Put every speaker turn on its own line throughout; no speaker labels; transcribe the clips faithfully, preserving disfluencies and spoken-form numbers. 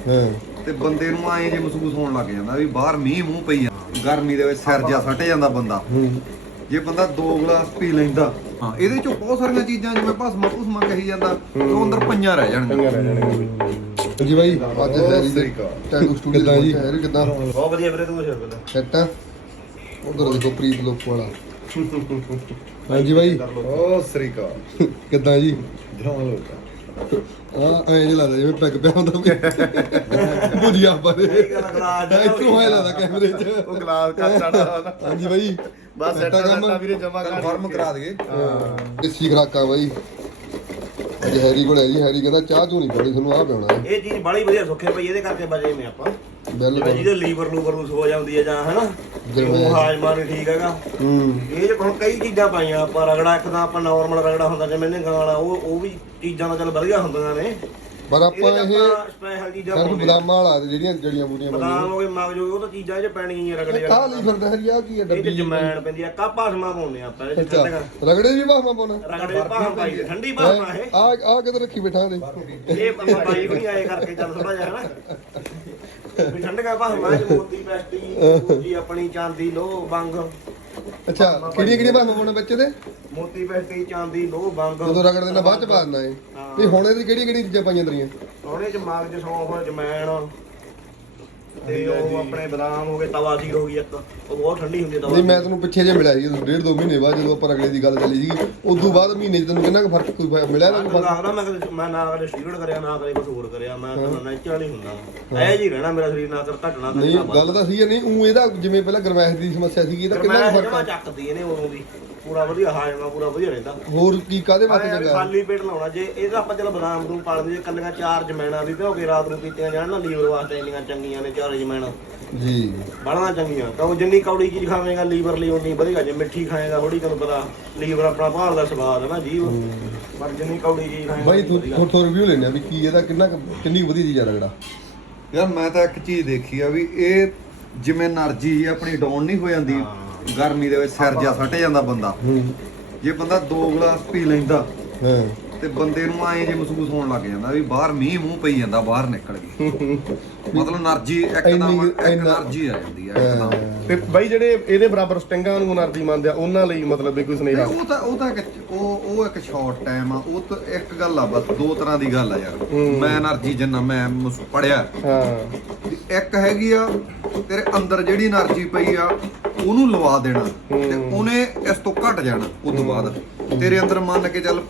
ਹਾਂ
ਤੇ ਬੰਦੇ ਨੂੰ ਐਂ ਜੇ ਮਹਿਸੂਸ ਹੋਣ ਲੱਗ ਜਾਂਦਾ ਵੀ ਬਾਹਰ ਮੀਂਹ ਮੂੰਹ ਪਈ ਜਾਂਦਾ, ਗਰਮੀ ਦੇ ਵਿੱਚ ਸਿਰ ਜਿਹਾ ਸੱਟ ਜਾਂਦਾ ਬੰਦਾ। ਜੇ ਬੰਦਾ ਦੋ ਗਲਾਸ ਪੀ ਲੈਂਦਾ, ਹਾਂ ਇਹਦੇ ਚੋਂ ਬਹੁਤ ਸਾਰੀਆਂ ਚੀਜ਼ਾਂ ਜਿਵੇਂ ਭਸਮਾ ਭੁਸਮਾ ਕਹੀ ਜਾਂਦਾ ਉਹ ਅੰਦਰ ਪਈਆਂ ਰਹਿ ਜਾਣਗੀਆਂ।
ਜੀ ਬਾਈ ਅੱਜ ਹੈਰੀ ਦੇ ਟੈਟੂ ਸਟੂਡੀਓ ਦਾ ਜੀ ਹੈਰੀ ਕਿੱਦਾਂ?
ਬਹੁਤ ਵਧੀਆ ਵੀਰੇ, ਤੂੰ ਸ਼ੁਰੂ ਕਰ।
ਸੈੱਟ ਆ ਉਧਰ ਦੇਖੋ ਪ੍ਰੀਤ ਲੋਕ ਵਾਲਾ। ਹਾਂਜੀ ਬਾਈ
ਓ ਸ੍ਰੀ ਅਕਾਲ
ਕਿੱਦਾਂ ਜੀ?
ਜਹਾਂ ਲੋਕ
ਆ ਐਂ ਜਿਹਾ ਲੱਗਦਾ ਜਿਵੇਂ ਪੈਗ ਪਿਆ ਹੁੰਦਾ ਬੁਝਿਆ ਬਾਰੇ ਇੱਥੋਂ ਆਇਆ ਲੱਗਦਾ ਕੈਮਰੇ 'ਚ
ਉਹ ਗਲਾਸ ਕੱਟ ਚੜਾ।
ਹਾਂਜੀ ਬਾਈ
ਬਸ ਸੈੱਟ ਕਰਤਾ ਵੀਰੇ, ਜਮਾ ਕਰ
ਕਨਫਰਮ ਕਰਾ ਦਈਏ।
ਦੇਸੀ ਖਰਾਕਾਂ ਬਾਈ ਅੱਜ ਹੈਰੀ ਕੋਲ ਹੈ ਜੀ। ਹੈਰੀ ਕਹਿੰਦਾ ਚਾਹ ਚੂ ਨਹੀਂ ਪੀਣੀ, ਤੁਹਾਨੂੰ ਆਹ ਪਿਆਉਣਾ ਹੈ।
ਇਹ ਚੀਜ਼ ਬੜੀ ਵਧੀਆ ਸੁੱਖੇ ਪਈ, ਇਹਦੇ ਕਰਕੇ ਬਜੇ ਮੈਂ ਆਪਾਂ
ਬਿਲਕੁਲ
ਜਿਹਦੇ ਲੀਵਰ ਲੂਵਰ ਨੂੰ ਹੋ ਜਾਂਦੀ ਹੈ ਜਾਂ ਹਨਾ
ਜਿਵੇਂ-
ਉਹ ਹਾਜ਼ਮਾ ਨਹੀਂ ਠੀਕ ਹੈਗਾ।
ਹੂੰ
ਇਹ ਚ ਹੁਣ ਕਈ ਚੀਜ਼ਾਂ ਪਾਈਆਂ ਆਪਾਂ, ਰਗੜਾ ਇੱਕ ਤਾਂ ਆਪਾਂ ਨਾਰਮਲ ਰਗੜਾ ਹੁੰਦਾ ਜਿਵੇਂ ਨੇ ਗਾਣਾ, ਉਹ ਉਹ ਵੀ ਚੀਜ਼ਾਂ ਤਾਂ ਚੱਲ ਵਧੀਆ ਹੁੰਦੀਆਂ ਨੇ,
ਪਰ ਆਪਾਂ ਇਹ
ਸਪੈਸ਼ਲ ਚੀਜ਼ਾਂ
ਸਿਰਫ
ਪਾਉਂਦੇ।
ਬਦਾਮਾਂ ਵਾਲਾ ਜਿਹੜੀਆਂ ਜੜੀਆਂ ਬੂਟੀਆਂ
ਬਦਾਮ ਹੋ ਗਏ, ਮਗਜ ਹੋ ਗਏ, ਉਹ ਤਾਂ ਚੀਜ਼ਾਂ ਇਹ ਚ ਪੈਣੀਆਂ ਹੀ ਆ ਰਗੜੇ।
ਕਾਹ ਲਈ ਫਿਰਦਾ ਹੈਰੀ? ਆ ਕੀ ਹੈ
ਇਹ ਚ
ਡੱਬੀ?
ਜਮੈਣ ਪੈਂਦੀ ਆ, ਕਾਪਾ ਭਾਸਮਾ ਪਾਉਂਦੇ ਆਪਾਂ ਇਹ ਚ
ਅੱਛਾ
ਠੰਡਾ
ਰਗੜੇ ਵੀ ਭਾਵੇਂ ਪਾਉਣਾ।
ਰਗੜੇ ਭਾਸਮਾ ਪਾਈ ਦੀ, ਠੰਡੀ ਭਾਸਮਾ ਇਹ
ਆ ਆ ਕਿਧਰ ਰੱਖੀ ਬੈਠਾ ਦੇ
ਇਹ ਆਪਾਂ ਬਾਈ ਹੁਣੀ ਆਏ ਕਰਕੇ ਚੱਲ ਥੋੜਾ ਜਿਹਾ ਹਨਾ ਵੀ ਠੰਡਗਾ ਭਾਸਮਾ ਚ ਮੋਤੀ ਪੈਸਟੀ ਜੀ ਆਪਣੀ ਚਾਂਦੀ ਲੋ ਬੰਗ।
ਅੱਛਾ ਕਿਹੜੀਆਂ ਕਿਹੜੀਆਂ ਭਾਵੇਂ ਪਾਉਣਾ ਬੱਚੇ ਦੇ?
ਮੋਤੀ ਪੈਸਟੀ ਚਾਂਦੀ ਲੋ ਬੰਗ।
ਜਦੋਂ ਰਗੜ ਦੇਣਾ ਬਾਅਦ ਚ ਪਾ ਦੇਣਾ ਇਹ ਨਹੀਂ। ਹੁਣ ਇਹਦੀ ਕਿਹੜੀਆਂ ਕਿਹੜੀਆਂ ਚੀਜ਼ਾਂ ਪਾਈਆਂ ਤੇਰੀਆਂ?
ਉਹਨੇ ਚ ਮਗਜ ਸੌਂਫ ਜਮੈਣ ਤੇ ਉਹ ਆਪਣੇ ਬਦਾਮ ਹੋ ਗਏ, ਤਵਾ ਸੀਰ ਹੋ ਗਈ ਇੱਕ, ਉਹ ਬਹੁਤ ਠੰਡੀ ਹੁੰਦੀ ਹੈ ਤਵਾ।
ਨਹੀਂ ਮੈਂ ਤੈਨੂੰ ਪਿੱਛੇ ਜੇ ਮਿਲਿਆ ਸੀ ਉਦੋਂ ਡੇਢ ਦੋ ਮਹੀਨੇ ਬਾਅਦ ਜਦੋਂ ਆਪਾਂ ਰਗੜੇ ਦੀ ਗੱਲ ਚੱਲੀ ਸੀਗੀ। ਉਦੋਂ ਬਾਅਦ ਮਹੀਨੇ 'ਚ ਤੈਨੂੰ ਕਿੰਨਾ ਕੁ ਫਰਕ ਕੋਈ ਮਿਲਿਆ ਨਾ ਕੋਈ ਫਰਕ?
ਲੱਗਦਾ ਮੈਂ ਕਦੇ ਮੈਂ ਨਾ ਕਦੇ ਸਟੀਰੋਇਡ ਕਰਿਆ ਨਾ ਕਦੇ ਕੁਝ ਹੋਰ ਕਰਿਆ, ਮੈਂ ਤਾਂ ਨੈਚੁਰਲ ਹੀ ਹੁੰਦਾ ਐ ਜੀ ਰਹਿਣਾ ਮੇਰਾ ਸਰੀਰ, ਨਾ ਕਰ ਘਟਣਾ
ਨਹੀਂ ਗੱਲ ਤਾਂ ਸਹੀ ਹੈ। ਨਹੀਂ ਉਹ ਇਹਦਾ ਜਿਵੇਂ ਪਹਿਲਾਂ ਗਰਮੈਸ਼ ਦੀ ਸਮੱਸਿਆ ਸੀਗੀ, ਇਹਦਾ ਕਿੰਨਾ ਕੁ ਫਰਕ
ਜਮਾ
ਆ?
ਚੱਕਦੀ ਇਹਨੇ ਉਦੋਂ ਦੀ, ਪੂਰਾ ਵਧੀਆ ਹਾਜ਼ਮਾ ਪੂਰਾ ਵਧੀਆ ਰਹਿੰਦਾ।
ਹੋਰ ਕੀ ਕਾਹਦੇ ਵਾਸਤੇ
ਐਂ ਵੀ
ਚੰਗਾ?
ਖਾਲੀ ਪੇਟ ਲਾਉਣਾ ਜੇ ਇਹਦਾ ਆਪਾਂ ਚਲੋ ਬਦਾਮ ਨੂੰ ਪਾ ਲਈਏ, ਕੱਲੀਆਂ ਚਾਰ ਜਮੈਣਾ ਵੀ ਭਿਓ ਕੇ ਰਾਤ ਨੂੰ ਪੀਤੀਆਂ ਜਾਣ ਨਾ, ਲੀਵਰ ਵਾਸਤੇ ਇੰਨੀਆਂ ਚੰਗੀਆਂ ਨੇ ਚਾਰ ਜਮੈਣਾ
ਜੀ
ਬੜੀਆਂ ਚੰਗੀਆਂ। ਕਿਉਂ ਜਿੰਨੀ ਕੌੜੀ ਚੀਜ਼ ਖਾਵੇਂਗਾ ਲੀਵਰ ਲਈ ਉਨੀ ਵਧੀਆ, ਜੇ ਮਿੱਠੀ ਖਾਏਗਾ ਥੋੜੀ ਤੈਨੂੰ ਪਤਾ ਲੀਵਰ ਆਪਣਾ ਭਾਰ ਦਾ ਸਵਾਦ ਹੈ ਨਾ ਜੀਵ, ਪਰ ਜਿੰਨੀ ਕੌੜੀ ਚੀਜ਼ ਖਾਏਗਾ
ਬਾਈ ਤੂੰ ਥੋੜਾ ਥੋੜਾ ਰਿਵਿਊ ਲੈਣੇ ਆ ਵੀ ਕੀ ਇਹਦਾ ਕਿੰਨਾ ਕੁ- ਕਿੰਨੀ ਵਧੀਆ ਚੀਜ਼ ਆ ਰਗੜਾ?
ਯਾਰ ਮੈਂ ਤਾਂ ਇੱਕ ਚੀਜ਼ ਦੇਖੀ ਆ ਵੀ ਇਹ ਜਿਵੇਂ એનર્ਜੀ ਆਪਣੀ ਡਾਊਨ ਨਹੀਂ ਹੋ ਜਾਂਦੀ ਗਰਮੀ ਦੇ ਵਿੱਚ, ਸਿਰ ਜਿਹਾ ਸੱਟ ਜਾਂਦਾ ਬੰਦਾ। ਜੇ ਬੰਦਾ ਦੋ ਗਲਾਸ ਪੀ ਲੈਂਦਾ
ਹਾਂ
ਤੇ ਬੰਦੇ ਨੂੰ ਐਂ ਜੇ ਮਹਿਸੂਸ ਹੋਣ ਲੱਗ ਜਾਂਦਾ ਵੀ ਬਾਹਰ ਮੀਂਹ ਮੂੰਹ ਪਈ ਜਾਂਦਾ, ਬਾਹਰ ਨਿਕਲ ਗਈ। ਮਤਲਬ એનર્ਜੀ ਇੱਕਦਮ ਇੱਕ એનર્ਜੀ ਆ ਜਾਂਦੀ ਹੈ ਇੱਕਦਮ।
ਤੇ ਬਾਈ ਜਿਹੜੇ ਇਹਦੇ ਬਰਾਬਰ ਸਟਿੰਗਾਂ ਨੂੰ એનર્ਜੀ ਮੰਨਦੇ ਆ, ਉਹਨਾਂ ਲਈ ਮਤਲਬ ਵੀ ਕੋਈ ਸੁਨੇਹਾ?
ਉਹ ਤਾਂ ਉਹ ਤਾਂ ਇੱਕ ਉਹ ਉਹ ਇੱਕ ਸ਼ਾਰਟ ਟਾਈਮ ਆ, ਉਹ ਤਾਂ ਇੱਕ ਗੱਲ ਆ, ਬਸ ਦੋ ਤਰ੍ਹਾਂ ਦੀ ਗੱਲ ਆ ਯਾਰ। ਮੈਂ એનર્ਜੀ ਜਿੰਨਾ ਮੈਂ ਪੜਿਆ,
ਹਾਂ
ਇੱਕ ਹੈਗੀ ਆ ਤੇਰੇ ਅੰਦਰ ਜਿਹੜੀ એનર્ਜੀ ਪਈ ਆ ਉਹਨੂੰ ਲਵਾ ਦੇਣਾ ਤੇ ਉਹਨੇ ਇਸ ਤੋਂ ਘਟ ਜਾਣਾ। ਉਸ ਤੋਂ ਬਾਅਦ ਤੇਰੇ ਅੰਦਰ ਮੰਨ ਕੇ ਚੱਲ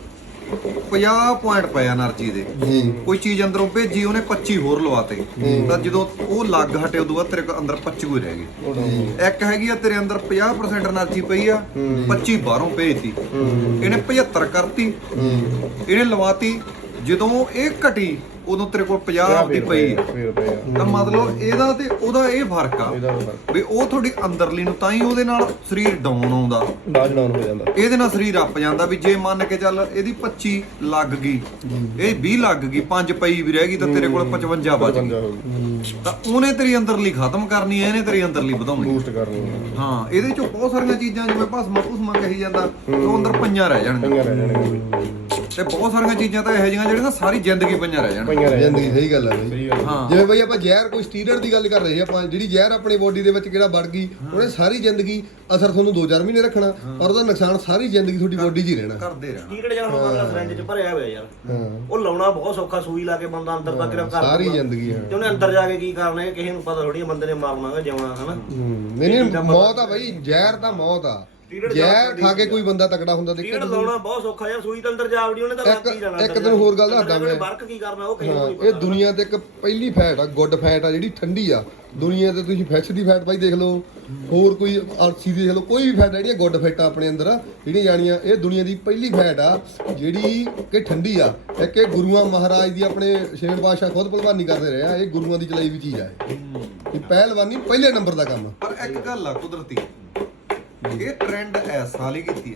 ਪੰਜਾਹ ਪੁਆਇੰਟ ਪਏ એનર્ਜੀ ਦੇ, ਕੋਈ ਚੀਜ਼ ਅੰਦਰੋਂ ਭੇਜੀ ਉਹਨੇ ਪੱਚੀ ਹੋਰ ਲਵਾਤੇ, ਤਾਂ ਜਦੋਂ ਉਹ ਲੱਗ ਹਟੇ ਉਦੋਂ ਬਾਅਦ ਤੇਰੇ ਅੰਦਰ ਪੱਚੀ ਹੀ ਰਹਿ ਗਏ। ਇੱਕ ਹੈਗੀ ਆ ਤੇਰੇ ਅੰਦਰ ਪੰਜਾਹ ਪਰਸੈਂਟ એનર્ਜੀ ਪਈ ਆ, ਪੱਚੀ ਬਾਹਰੋਂ ਭੇਜਤੀ, ਇਹਨੇ ਪਝੱਤਰ ਕਰਤੀ, ਇਹਨੇ ਲਵਾਤੀ। ਜਦੋਂ ਇਹ ਘਟੀ ਉਦੋਂ ਤੇਰੇ ਕੋਲ ਪੰਜਾਹ ਦੀ ਪਈ ਆ, ਤਾਂ ਮਤਲਬ ਇਹਦਾ ਤੇ ਉਹਦਾ ਇਹ ਫਰਕ ਆ ਵੀ ਉਹ ਤੁਹਾਡੀ ਅੰਦਰਲੀ ਨੂੰ ਤਾਂ ਹੀ ਉਹਦੇ ਨਾਲ ਸਰੀਰ ਡਾਊਨ ਆਉਂਦਾ,
ਡਾਊਨ ਡਾਊਨ ਹੋ ਜਾਂਦਾ,
ਇਹਦੇ ਨਾਲ ਸਰੀਰ ਅੱਪ ਜਾਂਦਾ। ਵੀ ਜੇ ਮੰਨ ਕੇ ਚੱਲ ਇਹਦੀ ਪੱਚੀ ਲੱਗ ਗਈ, ਇਹ ਵੀਹ ਲੱਗ ਗਈ, ਪੰਜ ਪਈ ਵੀ ਰਹਿ ਗਈ, ਤਾਂ ਤੇਰੇ ਕੋਲ ਪਚਵੰਜਾ ਬਚ ਗਈ, ਤਾਂ ਉਹਨੇ ਤੇਰੀ ਅੰਦਰਲੀ ਖਤਮ ਕਰਨੀ ਹੈ, ਇਹਨੇ ਤੇਰੀ ਅੰਦਰਲੀ ਵਧਾਉਣੀ,
ਬੂਸਟ ਕਰਨੀ।
ਹਾਂ ਇਹਦੇ ਚੋਂ ਬਹੁਤ ਸਾਰੀਆਂ ਚੀਜ਼ਾਂ ਜਿਵੇਂ ਭਸਮਾ ਭੁਸਮਾ ਕਹੀ ਜਾਂਦਾ ਉਹ ਅੰਦਰ ਪਈਆਂ ਰਹਿ ਜਾਣਗੀਆਂ,
ਰਹਿ ਜਾਣਗੇ।
ਤੇ ਬਹੁਤ ਸਾਰੀਆਂ ਚੀਜ਼ਾਂ ਤਾਂ ਇਹੋ ਜਿਹੀਆਂ ਜਿਹੜੀਆਂ ਸਾਰੀ ਜ਼ਿੰਦਗੀ ਪਈਆਂ ਰਹਿ ਜਾਣ।
ਜ਼ਿੰਦਗੀ ਸਹੀ ਗੱਲ ਹੈ ਬਈ।
ਹਾਂ
ਜਿਵੇਂ ਬਈ ਆਪਾਂ ਜ਼ਹਿਰ ਕੋਈ ਸਟੀਰੋਇਡ ਦੀ ਗੱਲ ਕਰ ਰਹੇ ਸੀ ਆਪਾਂ, ਜਿਹੜੀ ਜ਼ਹਿਰ ਆਪਣੀ ਬੋਡੀ ਦੇ ਵਿੱਚ ਕਿਹੜਾ ਵੜ ਗਈ, ਉਹਨੇ ਸਾਰੀ ਜ਼ਿੰਦਗੀ ਅਸਰ ਤੁਹਾਨੂੰ ਦੋ ਚਾਰ ਮਹੀਨੇ ਰੱਖਣਾ, ਪਰ ਉਹਦਾ ਨੁਕਸਾਨ ਸਾਰੀ ਜ਼ਿੰਦਗੀ ਤੁਹਾਡੀ ਬੋਡੀ 'ਚ ਹੀ ਰਹਿਣਾ।
ਕਰਦੇ ਰਹਿਣਾ।
ਸਟੀਰੋਇਡ ਜਾਂ ਹੁਣ ਮੰਨ ਸਿਰੰਜ ਚ ਭਰਿਆ ਹੋਇਆ ਯਾਰ,
ਹਾਂ
ਉਹ ਲਾਉਣਾ ਬਹੁਤ ਸੌਖਾ, ਸੂਈ ਲਾ ਕੇ ਬੰਦਾ ਅੰਦਰ ਤੱਕ ਕਰ
ਸਾਰੀ ਜ਼ਿੰਦਗੀ ਹੈ।
ਤੇ ਉਹਨੇ ਅੰਦਰ ਜਾ ਕੇ ਕੀ ਕਰਨਾ ਹੈ ਕਿਸੇ ਨੂੰ ਪਤਾ ਥੋੜੀ, ਬੰਦੇ ਨੇ ਮਾਰਨਾ ਹੈ ਜਿਉਣਾ ਹਨਾ।
ਨਹੀਂ ਨਹੀਂ ਮੌਤ ਆ ਬਈ, ਜ਼ਹਿਰ ਤਾਂ ਮੌਤ ਆ। ਜ਼ਹਿਰ ਖਾ ਕੇ ਕੋਈ ਬੰਦਾ ਤਕੜਾ ਹੁੰਦਾ ਦੇਖਿਆ
ਸਟੀਰੋਇਡ ਲਾਉਣਾ ਬਹੁਤ ਸੌਖਾ ਯਾਰ, ਸੂਈ ਤਾਂ ਅੰਦਰ ਜਾ ਵੜੀ ਉਹਨੇ ਤਾਂ ਲੱਗ ਹੀ ਜਾਣਾ।
ਇੱਕ ਦਿਨ ਹੋਰ ਗੱਲ ਦੱਸਦਾ ਮੈਂ,
ਵਰਕ ਕੀ ਕਰਨਾ ਉਹ ਕਿਸੇ ਨੂੰ
ਹਾਂ
ਨਹੀਂ
ਇਹ ਦੁਨੀਆ ਤੇ ਇੱਕ ਪਹਿਲੀ ਫੈਟ ਆ, ਗੁੱਡ ਫੈਟ ਆ, ਜਿਹੜੀ ਠੰਡੀ ਆ ਦੁਨੀਆ ਤੇ। ਤੁਸੀਂ ਫਿਸ਼ ਦੀ ਫੈਟ ਬਾਈ ਦੇਖ ਲਓ, ਹੋਰ ਕੋਈ ਅਲਸੀ ਦੇਖ ਲਓ, ਕੋਈ ਵੀ ਫੈਟ ਜਿਹੜੀਆਂ ਗੁੱਡ ਫੈਟਾਂ ਆਪਣੇ ਅੰਦਰ ਜਿਹੜੀਆਂ ਜਾਣੀਆਂ, ਇਹ ਦੁਨੀਆ ਦੀ ਪਹਿਲੀ ਫੈਟ ਆ ਜਿਹੜੀ ਕਿ ਠੰਡੀ ਆ। ਇੱਕ ਇਹ ਗੁਰੂਆਂ ਮਹਾਰਾਜ ਦੀ ਆਪਣੇ ਛੇਵੇਂ ਪਾਤਸ਼ਾਹ ਖੁਦ ਭਲਵਾਨੀ ਕਰਦੇ ਰਹੇ ਆ, ਇਹ ਗੁਰੂਆਂ ਦੀ ਚਲਾਈ ਵੀ ਚੀਜ਼ ਆ। ਇਹ ਪਹਿਲਵਾਨੀ ਪਹਿਲੇ ਨੰਬਰ ਦਾ ਕੰਮ ਆ।
ਪਰ ਇੱਕ ਗੱਲ ਆ ਕੁਦਰਤੀ, ਇਹ ਟ੍ਰੈਂਡ ਇਸ ਸਾਲ ਹੀ ਕੀਤੀ ਹੈ।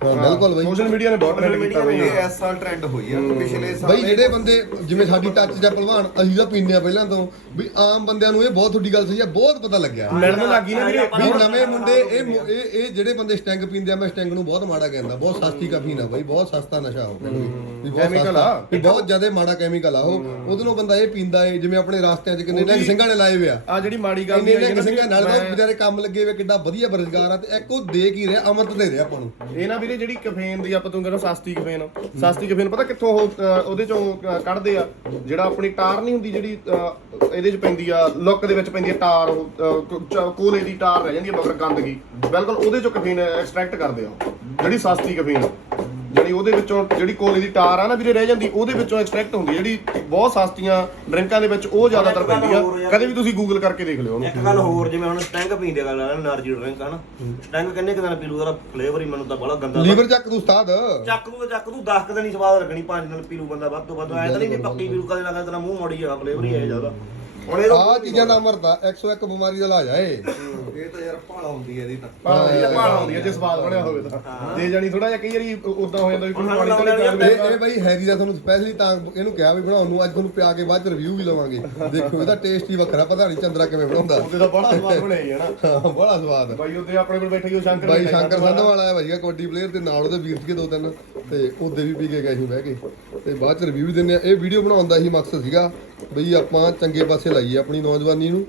ਹਾਂ ਬਿਲਕੁਲ ਬਾਈ
ਸੋਸ਼ਲ ਮੀਡੀਆ ਨੇ ਬਹੁਤ ਟ੍ਰੈਂਡ ਕੀਤਾ ਬਈ
ਇਹ ਇਸ ਸਾਲ ਟ੍ਰੈਂਡ ਹੋਈ ਆ ਪਿਛਲੇ ਸਾਲ
ਬਈ ਜਿਹੜੇ ਬੰਦੇ ਜਿਵੇਂ ਸਾਡੀ ਟੱਚ ਜਾਂ ਪਹਿਲਵਾਨ ਅਸੀਂ ਤਾਂ ਪੀਂਦੇ ਆ ਪਹਿਲਾਂ ਤੋਂ ਵੀ ਆਮ ਬੰਦਿਆਂ ਨੂੰ ਇਹ ਬਹੁਤ ਤੁਹਾਡੀ ਗੱਲ ਸਹੀ ਆ ਬਹੁਤ ਪਤਾ ਲੱਗਿਆ
ਮਿਲਣ ਲੱਗੀ ਨਾ ਵੀਰੇ
ਵੀ ਨਵੇਂ ਮੁੰਡੇ ਇਹ ਮੁ- ਇਹ ਇਹ ਜਿਹੜੇ ਬੰਦੇ ਸਟੈਂਗ ਪੀਂਦੇ ਆ ਮੈਂ ਸਟੈਂਗ ਨੂੰ ਬਹੁਤ ਮਾੜਾ ਕਹਿੰਦਾ ਬਹੁਤ ਸਸਤੀ ਕਫੀਨ ਆ ਬਾਈ ਬਹੁਤ ਸਸਤਾ ਨਸ਼ਾ ਹੋ ਵੀ ਬਹੁਤ
Chemical
ਸਸਤਾ
ਆ।
ਵੀ ਬਹੁਤ ਜ਼ਿਆਦਾ ਮਾੜਾ ਕੈਮੀਕਲ ਆ ਉਹ ਉਹਦੇ ਨੂੰ ਬੰਦਾ ਇਹ ਪੀਂਦਾ ਏ ਜਿਵੇਂ ਆਪਣੇ ਰਾਸਤਿਆਂ 'ਚ ਕਿੰਨੇ ਨਿਹੰਗ ਸਿੰਘਾਂ ਨੇ ਲਾਏ ਹੋਏ ਆ
ਆ ਜਿਹੜੀ ਮਾੜੀ ਗੱਲ
ਇੰਨੇ
ਦੀ
ਨਿਹੰਗ ਸਿੰਘਾਂ ਨਾਲ ਤਾਂ
ਮੈਂ-
ਵਿਚਾਰੇ ਕੰਮ ਲੱਗੇ ਹੋਏ ਕਿੱਡਾ ਵਧੀਆ ਬੇਰੁਜ਼ਗਾਰ ਆ ਤੇ ਇੱਕ ਉਹ ਦੇ ਕੀ ਰਿਹਾ ਅਮਰਤ ਦੇ ਰਿਹਾ ਆਪਾਂ ਨੂੰ
ਇਹ ਨਾ ਵੀਰੇ ਜਿਹੜੀ ਕਫੇਨ ਦੀ ਆਪਾਂ ਤੂੰ ਕਹਿੰਦਾ ਸਸਤੀ ਕਫੇਨ ਸਸਤੀ ਕਫੇਨ ਪਤਾ ਕਿੱਥੋਂ ਉਹ ਅ, ਉਹਦੇ ਚੋਂ ਅ, ਕੱਢਦੇ ਆ ਜਿਹੜਾ ਆਪਣੀ ਟਾਰ ਨਹੀਂ ਹੁੰਦੀ ਜਿਹੜੀ ਅ, ਇਹਦੇ ਚ ਪੈਂਦੀ ਆ ਲੁੱਕ ਦੇ ਵਿੱਚ ਪੈਂਦੀ ਆ ਟਾਰ ਉਹ, ਅ, ਕੋ- ਚ- ਕੋਲੇ ਦੀ ਟਾਰ ਰਹਿ ਜਾਂਦੀ ਆ ਮਗਰ ਗੰਦਗੀ ਬਿਲਕੁਲ ਉਹਦੇ ਚੋਂ ਕਫੇਨ ਐਕਸਟ੍ਰੈਕਟ ਕਰਦੇ ਆ ਉਹ, ਜਿਹੜੀ ਸਸਤੀ ਕਫੇਨ ਜਿਹੜੀ ਉਹਦੇ ਵਿੱਚੋਂ ਜਿਹੜੀ ਕੋਲੇ ਦੀ ਟਾਰ ਆ ਨਾ ਵੀਰੇ ਰਹਿ ਜਾਂਦੀ ਉਹਦੇ ਵਿੱਚੋਂ ਐਕਸਟ੍ਰੈਕਟ ਹੁੰਦੀ ਜਿਹੜੀ ਬਹੁਤ ਸਸਤੀਆਂ ਡਰਿੰਕਾਂ ਦੇ ਵਿੱਚ ਉਹ ਜ਼ਿਆਦਾਤਰ ਪੈਂਦੀ ਆ ਕਦੇ ਵੀ ਤੁਸੀਂ ਗੂਗਲ ਕਰਕੇ ਦੇਖ ਲਿਓ ਉਹਨੂੰ
ਇੱਕ ਗੱਲ ਹੋਰ ਜਿਵੇਂ ਹੁਣ ਸਟੈਂਗ ਪੀਂਦੇ ਗੱਲ ਆ એનર્ਜੀ ਡਰਿੰਕ ਹਨ ਸਟੈਂਗ ਕਿੰਨੇ ਕੁ ਦਿਨ ਪੀ ਲੂ ਉਹਦਾ ਫਲੇਵਰ ਹੀ ਮੈਨੂੰ ਤਾਂ ਬੜਾ ਗੰਦਾ
ਲੀਵਰ ਚੱਕ ਤੂੰ ਉਸਤਾਦ
ਚੱਕ ਨੂੰ ਚੱਕ ਨੂੰ ਦਸ ਦਿਨ ਹੀ ਸਵਾਦ ਲੱਗਣੀ ਪੰਜ ਦਿਨ ਪੀ ਲੂ ਬੰਦਾ ਵੱਧ ਤੋਂ ਵੱਧ ਐ ਤਾਂ ਨਹੀਂ ਵੀ ਪੱਕੀ ਪੀ ਲੂ ਕਦੇ ਲੱਗਾ ਤੇਰਾ ਮੂੰਹ ਮੋੜੀ ਜਾਣਾ ਫਲੇਵਰ ਹੀ ਇਹ ਜ਼ਿਆਦਾ ਹੁਣ ਇਹ
ਆਹ ਚੀਜ਼ਾਂ ਦਾ ਅਮਰਤ ਆ ਇੱਕ ਸੌ ਇੱਕ ਬਿਮਾਰੀ ਦਾ ਇਲਾਜ ਆ ਇਹ
ਇਹ ਤਾਂ ਯਾਰ ਭਾਲਾ ਹੁੰਦੀ ਹੈ ਇਹਦੀ ਤਾਂ
ਭਾਲ ਹੁੰਦੀ ਹੈ ਜੇ ਸਵਾਦ ਬਣਿਆ ਹੋਵੇ ਤਾਂ ਜੇ ਜਾਨੀ ਥੋੜਾ ਜਿਹਾ ਕਈ ਵਾਰੀ ਉਦਾਂ ਹੋ ਜਾਂਦਾ ਵੀ ਕੋਈ ਪਾਣੀ ਤਾਂ
ਇਹ
ਨਹੀਂ
ਇਹ ਬਈ ਹੈਰੀ ਦਾ ਤੁਹਾਨੂੰ ਸਪੈਸ਼ਲੀ ਤਾਂ ਇਹਨੂੰ ਕਿਹਾ ਵੀ ਬਣਾਉਣ ਨੂੰ ਅੱਜ ਤੁਹਾਨੂੰ ਪਿਆ ਕੇ ਬਾਅਦ ਚ ਰਿਵਿਊ ਵੀ ਲਵਾਂਗੇ ਦੇਖੋ ਇਹਦਾ ਟੇਸਟ ਹੀ ਵੱਖਰਾ ਪਤਾ ਨਹੀਂ ਚੰਦਰਾ ਕਿਵੇਂ ਬਣਾਉਂਦਾ
ਉਹਦੇ ਦਾ ਬੜਾ ਸਵਾਦ ਬਣਿਆ ਹੀ ਹੈ ਨਾ
ਹਾਂ, ਬੜਾ ਸਵਾਦ ਆ।
ਬਾਈ ਉਹਦੇ ਆਪਣੇ ਕੋਲ ਬੈਠੇ ਹੀ ਉਹ ਸ਼ੰਕਰ
ਬਾਈ
ਬੈਠਾ
ਸ਼ੰਕਰ
ਸੀ
ਸੰਧਵਾਲ ਆਇਆ ਭਾਈਆ ਕਬੱਡੀ ਪਲੇਅਰ ਤੇ ਨਾਲ ਉਹਦੇ ਵੀਰ ਸੀਗੇ ਦੋ ਤਿੰਨ ਤੇ ਉਹਦੇ ਵੀ ਪੀ ਕੇ ਗਏ ਸੀ ਬਹਿ ਕੇ ਤੇ ਬਾਅਦ ਚ ਰਿਵਿਊ ਵੀ ਦਿੰਦੇ ਆ ਇਹ ਵੀਡੀਓ ਬਣਾਉਣ ਦਾ ਹੀ ਮਕਸਦ ਸੀਗਾ ਬਈ ਆਪਾਂ ਚੰਗੇ ਪਾਸੇ ਲਾਈਏ ਆਪਣੀ ਨੌਜਵਾਨੀ ਨੂੰ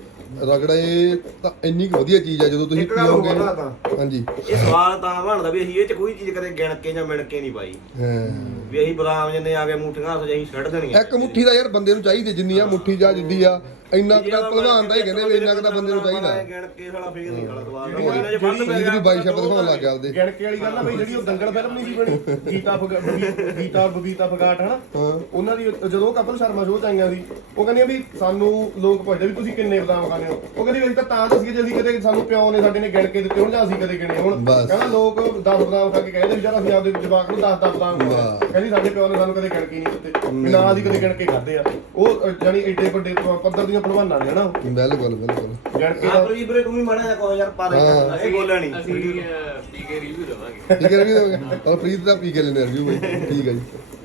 ਰਗੜੇ ਤਾਂ ਇੰਨੀ ਕੁ ਵਧੀਆ ਚੀਜ਼ ਆ ਜਦੋਂ ਤੁਸੀਂ
ਇੱਕ ਗੱਲ ਹੋਰ
ਪੀਓਗੇ
ਦੱਸਦਾ।
ਹਾਂਜੀ
ਇਹ ਸਵਾਲ ਤਾਂ ਬਣਦਾ ਵੀ ਅਸੀਂ ਇਹ ਚ ਕੋਈ ਚੀਜ਼ ਕਦੇ ਗਿਣ ਕੇ ਜਾਂ ਮਿਣ ਕੇ ਨਹੀਂ ਪਾਈ
ਹਾਂ
ਵੀ ਅਸੀਂ ਬਦਾਮ ਜਿੰਨੇ ਆ ਗਏ ਮੁੱਠੀਆਂ ਹੱਥ 'ਚ ਅਸੀਂ ਛੱਡ ਦੇਣੀਆਂ
ਇੱਕ ਮੁੱਠੀ ਦਾ ਯਾਰ ਬੰਦੇ ਨੂੰ ਚਾਹੀਦੀ ਜਿੰਨੀ ਆ ਮੁੱਠੀ ਜਾਂ ਜਿੱਡੀ ਆ ਇੰਨਾ ਕੁ ਤਾਂ ਭਲਵਾਨ ਦਾ ਹੀ ਕਹਿੰਦੇ ਵੀ ਇੰਨਾ ਕੁ ਤਾਂ ਬੰਦੇ ਨੂੰ ਚਾਹੀਦਾ
ਗਿਣ ਕੇ ਸਾਲਾ ਫੇਰ ਨਹੀਂ ਸਾਲਾ ਸਵਾਲ ਹੋਣੀ ਨਾ ਜੇ ਵੱਧ ਪੈ
ਜਿਹੜੀ ਬਾਈ ਸ਼ਬਦ ਦਿਖਾਉਣ ਲੱਗ ਗਿਆ ਉਹਦੇ
ਗਿਣਕੇ ਵਾਲੀ ਗੱਲ ਆ ਬਈ ਜਿਹੜੀ ਉਹ ਦੰਗਲ ਫਿਲਮ ਨਹੀਂ ਸੀ ਬਣੀ ਗੀਤਾ ਫਗਾ- ਬਗੀ- ਗੀਤਾ ਬਬੀਤਾ ਫਗਾਟ ਹਨਾ
ਹਾਂ
ਉਹਨਾਂ ਦੀ ਜਦੋਂ ਕਪਲ ਸ਼ਰਮਾ ਸ਼ੋਅ ਚ ਆਈਆਂ ਸੀ ਉਹ ਕਹਿੰਦੀਆਂ ਵੀ ਸਾਨੂੰ ਲੋਕ ਪੁੱਛਦੇ ਵੀ ਤੁਸੀਂ ਕਿੰਨੇ ਬਦਾਮ ਖਾਂਦੇ ਹੋ ਉਹ ਕਹਿੰਦੀ ਵੀ ਅਸੀਂ ਤਾਂ ਤਾਂ ਦੱਸੀਏ ਜੇ ਅਸੀਂ ਕਦੇ ਸਾਨੂੰ ਪਿਓ ਨੇ ਸਾਡੇ ਨੇ ਗਿਣ ਕੇ ਦਿੱਤੇ ਹੁਣ ਜਾਂ ਅਸੀਂ ਕਦੇ ਗਿਣੇ ਹੁਣ
ਬਸ।
ਕਹਿੰਦਾ ਲੋਕ ਦਸ ਬਦਾਮ ਖਾ ਕੇ ਕਹਿੰਦੇ ਵੀ ਯਾਰ ਅਸੀਂ ਆਪਦੇ ਜਵਾਕ ਨੂੰ ਦਸ ਦਸ ਬਦਾਮ ਖਵਾਏ
ਵਾਹ।
ਕਹਿੰਦੀ ਸਾਡੇ ਪਿਓ ਨੇ ਸਾਨੂੰ ਕਦੇ ਗਿਣ ਕੇ ਨਹੀਂ ਦਿੱਤੇ ਵੀ ਨਾ ਅਸੀਂ ਕਦੇ ਗਿਣ ਕੇ ਖਾਦੇ ਆ ਉਹ ਜਾਨੀ ਐਡੇ ਵੱਡੇ ਪੱਧਰ ਦੀਆਂ ਭਲਵਾਨਾਂ ਨੇ ਹਨਾ
ਬਿਲਕੁਲ ਬਿਲਕੁਲ
ਗਿਣ ਕੇ
ਆਪ ਜੀ ਬਰੇ ਤੁਮੀ ਮਾੜਾ ਜਿਹਾ ਕਹੋ ਯਾਰ ਪਾ ਦੇ
ਹਾਂ।
ਅਸੀਂ ਬੋਲਿਆ ਨਹੀਂ
ਅਸੀਂ ਪੀ ਕੇ ਰਿਵਿਊ ਦਵਾਂਗੇ
ਠੀਕ ਹੈ ਰਿਵਿਊ ਹੋ ਗਿਆ ਔਰ ਪ੍ਰੀਤ ਦਾ ਪੀ ਕੇ ਲੈਣੇ ਰਿਵਿਊ ਠੀਕ ਹੈ ਜੀ